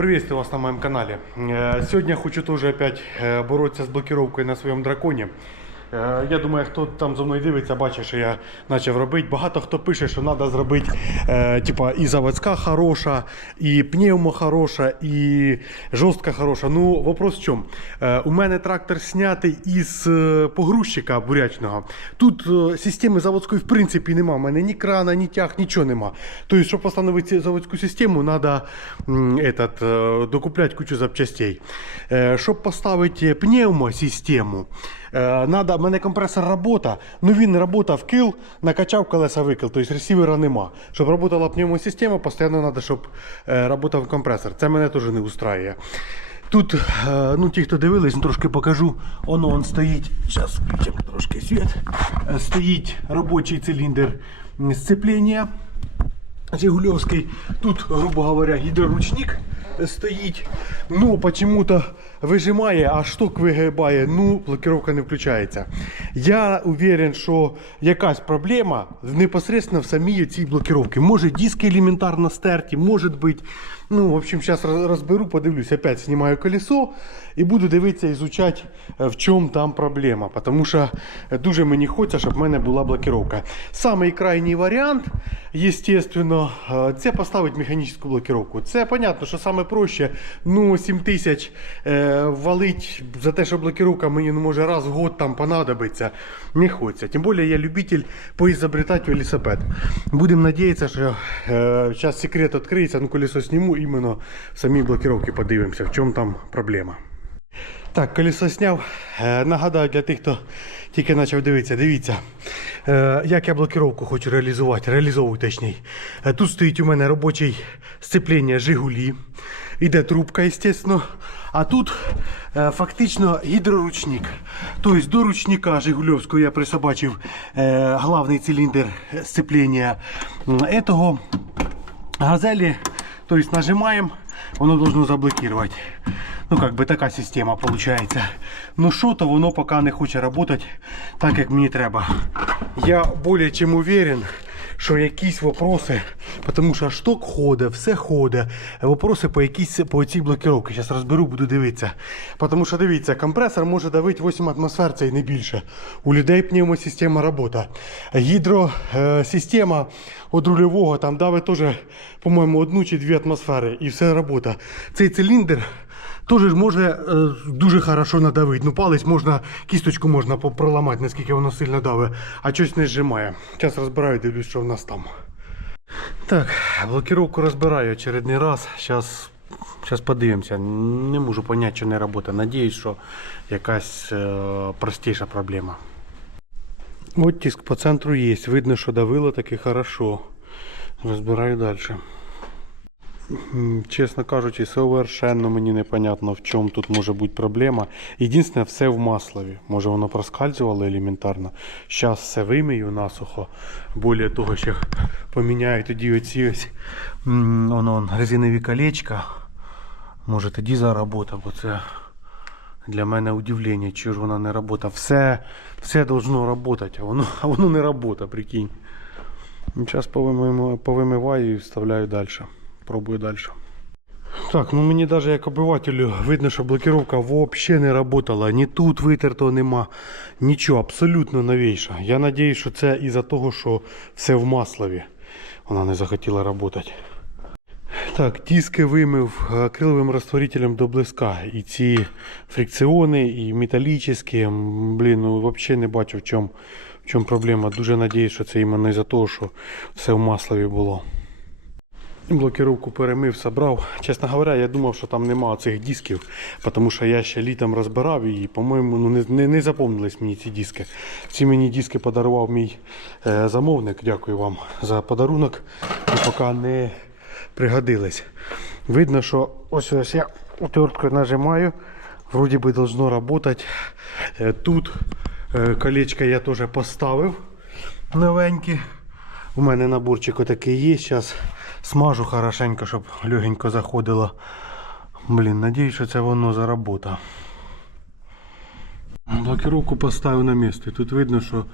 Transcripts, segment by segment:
Приветствую вас на моем канале. Э, Сегодня хочу тоже опять э, бороться с блокировкой на своем драконі. Е, Я думаю, хто там за мною дивиться, бачить, що я почав робити. Багато хто пише, що треба зробити е, типа, і заводська хороша, і пневмо хороша, і жорстка хороша. Ну, вопрос в чому? Е, у мене трактор знятий із е, погрузчика бурячного. Тут системи заводської в принципі нема. У мене ні крана, ні тяг, нічого нема. Тобто, щоб встановити заводську систему, треба е, докупляти кучу запчастей. Щоб поставити пневмосистему, Е, Надо, в мене компресор робота, ну він работав кил, накачав колеса викил, тобто ресівера нема. Щоб працювала пневмосистема, постійно треба, щоб е, працював компресор. Це мене теж не устраює. Тут, е, ну ті, хто дивились, ну, трошки покажу. Воно он стоїть. Зараз включимо трошки світ. Е, Стоїть робочий циліндр сцеплення. Жигулевский. Тут, грубо говоря, гідроручник стоїть. Ну, почему-то вижимає, а шток вигибає, ну, блокировка не включається. Я уверен, що якась проблема непосредственно в самій цій блокировці. Може диски елементарно стерті, може бути. Ну, в общем, зараз розберу, подивлюсь, опять знімаю колесо і буду дивитися, ізучати, е, в чому там проблема. Тому що дуже мені хочеться, щоб в мене була блокировка. Самий крайній варіант, естественно, е, це поставити механічну блокировку. Це понятно, що саме проще, ну, 7 тисяч е, валить за те, що блокировка мені ну, може раз в год там понадобиться. Не хочеться. Тим більше я любитель поізобретати велосипед. Будемо надіятися, що зараз секрет відкриється, ну колесо зніму, іменно в самій подивимося, в чому там проблема. Так, колесо сняв. Е, Нагадаю для тих, хто тільки почав дивитися, дивіться, е, як я блокировку хочу реалізувати, реалізовую точніше. Е, Тут стоїть у мене робоче сцеплення Жигулі. Іде трубка, звісно. А тут фактично гідроручник. Тобто до ручника Жигульовського я присобачив главний циліндр сцеплення м, этого газели. То есть нажимаем, оно должно заблокировать. Ну, как бы такая система получается. Ну, что-то воно пока не хоче работать так, як мені треба. Я более чем уверен, що якісь вопроси, тому що шток ходить, все ходить. Вопроси по якійсь по цій блокировці. Зараз розберу, буду дивитися. Тому що дивіться, компресор може давити 8 атмосфер, це і не більше. У людей пневмосистема робота. Гідросистема від рульового там давить теж, по-моєму, одну чи дві атмосфери і все робота. Цей циліндр теж може е, дуже хорошо надавити. Ну, палець можна, кісточку можна проламати, наскільки воно сильно давить, а щось не зжимає. Зараз розбираю, дивлюсь, що в нас там. Так, блокировку розбираю очередний раз. Зараз Зараз подивимося. Не можу зрозуміти, що не працює. Надіюсь, що якась е, простіша проблема. Оттиск по центру є. Видно, що давило таки хорошо. Розбираю далі. Чесно кажучи, совершенно мені непонятно, в чому тут може бути проблема. Єдине, все в маслові. Може воно проскальзувало елементарно. Зараз все вимію насухо. Более того, ще поміняю тоді оці резинові колечка. Може тоді заработа, бо це для мене удивлення, чого ж вона не працює. Все, все должно працювати, а воно, а воно не працює, прикинь. Зараз повимиваю і вставляю далі. Пробую далі. Так, ну мені навіть як обивателю видно, що блокировка взагалі не працювала. Ні тут витертого нема, нічого, абсолютно новейша. Я сподіваюся, що це із-за того, що все в маслові. Вона не захотіла працювати. Так, диски вимив акриловим розтворителем до блиска. І ці фрикціони, і металічні. Блін, ну взагалі не бачу в чому, в чому проблема. Дуже сподіваюся, що це іменно із-за того, що все в маслові було. Блокировку перемив, собрав. Чесно говоря, я думав, що там нема цих дисків, тому що я ще літом розбирав і, по-моєму, ну, не, не, не запомнились мені ці диски. Ці мені диски подарував мій е, замовник. Дякую вам за подарунок. І поки не пригодились. Видно, що ось ось я утерткою нажимаю. Вроді би должно работать. Е, Тут е, колечко я теж поставив новенькі. У мене наборчик отакий є. Зараз смажу хорошенько, щоб легенько заходило. Блін, надіюсь, що це воно заработа. Блокировку поставив на місце. Тут видно, що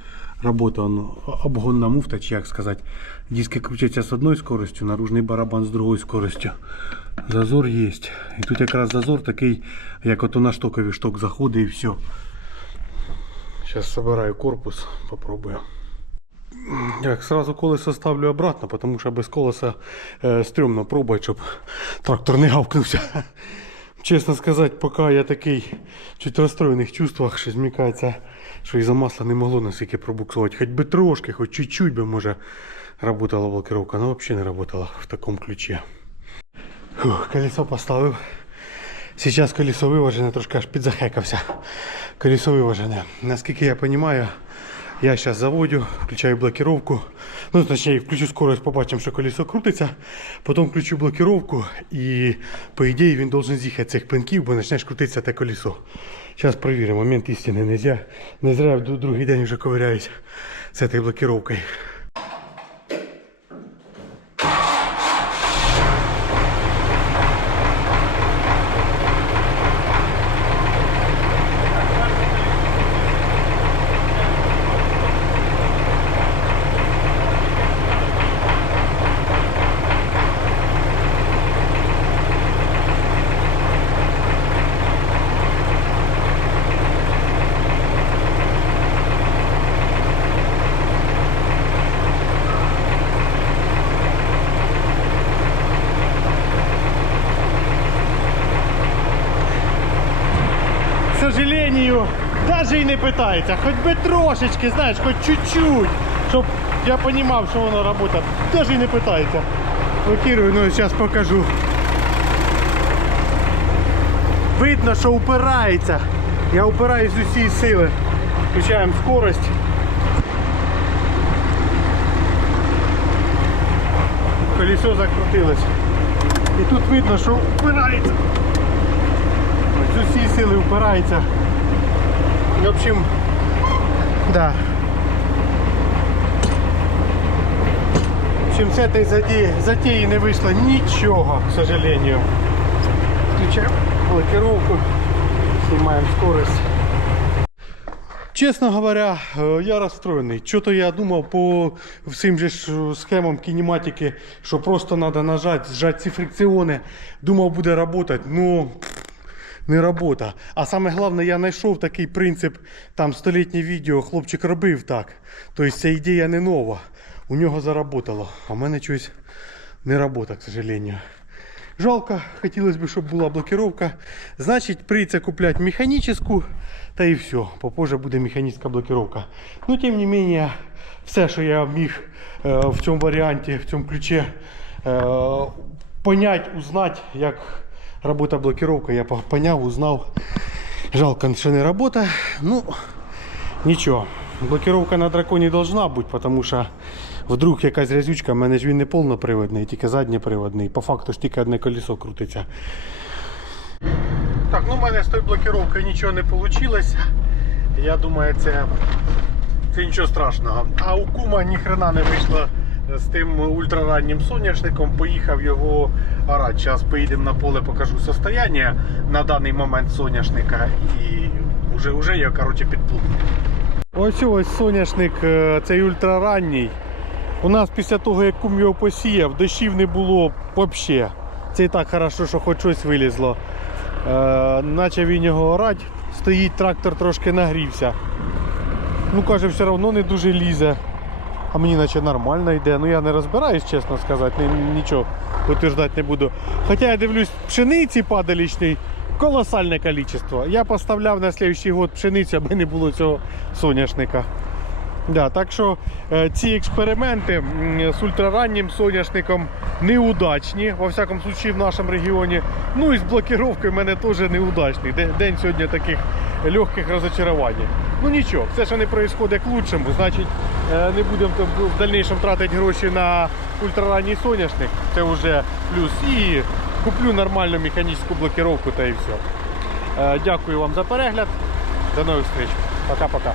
робота, он, обгонна муфта, чи як сказати. Диски крутяться з одною скоростю, наружний барабан з другою скоростю. Зазор є. І тут якраз зазор такий, як от на штокові шток заходить і все. Сейчас собираю корпус, попробую. Так, сразу колесо ставлю обратно, потому что без колеса э, стрёмно пробовать, щоб трактор не гавкнувся. Чесно сказати, поки я такий чуть розстроєних чувствах, що змікається, що із-за масла не могло настільки пробуксувати. Хоч би трошки, хоч чуть-чуть би, може, работала блокировка, но взагалі не работала в такому ключі. Фух, колесо поставив. Сейчас колесо виважене, трошки аж підзахекався. Колесо виважене. Наскільки я розумію, я зараз заводю, включаю блокировку. Ну, точнее, включу скорость, побачимо, що колесо крутиться. Потім включу блокировку і, по ідеї, він должен з'їхати цих пинків, бо почнеш крутитися те колесо. Зараз перевіримо, момент істини не зря. Не зря другий день вже ковиряюсь з цією блокировкою. к сожалению, даже і не питається. Хоч би трошечки, знаєш, хоч чуть-чуть, щоб я розумів, що воно працює. Даже і не питається. Блокирую, ну зараз покажу. Видно, що упирається. Я упираюсь з усієї сили. Включаємо скорость. Колесо закрутилось. І тут видно, що упирається. З усієї сили упирається. В общем, да. В общем, с этой затеи, затеи не вышло ничего, к сожалению. Включаем блокировку, снимаем скорость. Чесно говоря, е, я розстроєний. Чого-то я думав по всім же схемам кінематики, що просто треба нажати, зжати ці фрикціони. Думав, буде працювати. Ну, не робота. А саме головне, я знайшов такий принцип, там столітнє відео, хлопчик робив так. Тобто ця ідея не нова. У нього заработало. А в мене щось не робота, к сожалению. Жалко, хотілося б, щоб була блокировка. Значить, прийдеться купляти механічну, та і все. Попозже буде механічна блокировка. Ну, тим не менее, все, що я міг е, в цьому варіанті, в цьому ключі е, понять, узнать, як робота блокировка, я по- поняв, узнав. Жалко, що не робота. Ну, нічого. Блокировка на драконі должна бути, тому що вдруг якась грязючка, в мене ж він не повноприводний, тільки задньоприводний. По факту ж тільки одне колесо крутиться. Так, ну в мене з тою блокировкою нічого не вийшло. Я думаю, це, це нічого страшного. А у кума ніхрена не вийшло з тим ультрараннім соняшником. Поїхав його орати. Зараз поїдемо на поле, покажу состояние на даний момент соняшника і вже, вже його коротше, підплутаю. Ось ось соняшник, е, цей ультраранній. У нас після того, як кум його посіяв, дощів не було взагалі. Це і так хорошо, що хоч щось вилізло. Е, наче він його орать, стоїть трактор трошки нагрівся. Ну, каже, все одно не дуже лізе. А мені наче нормально йде. Ну я не розбираюсь, чесно сказати, нічого утверждати не буду. Хоча я дивлюсь, пшениці падалічної колосальне кількість. Я поставляв на наступний год пшеницю, аби не було цього соняшника. Да, так що е, ці експерименти з ультрараннім соняшником неудачні, во всякому случаї в нашому регіоні. Ну і з блокировкою в мене теж неудачний. День сьогодні таких легких розочарувань. Ну нічого, все, що не відбувається к лучшому, значить е, не будемо в дальнейшем тратити гроші на ультраранній соняшник. Це вже плюс. І куплю нормальну механічну блокировку та і все. Е, Дякую вам за перегляд. До нових зустріч. Пока-пока.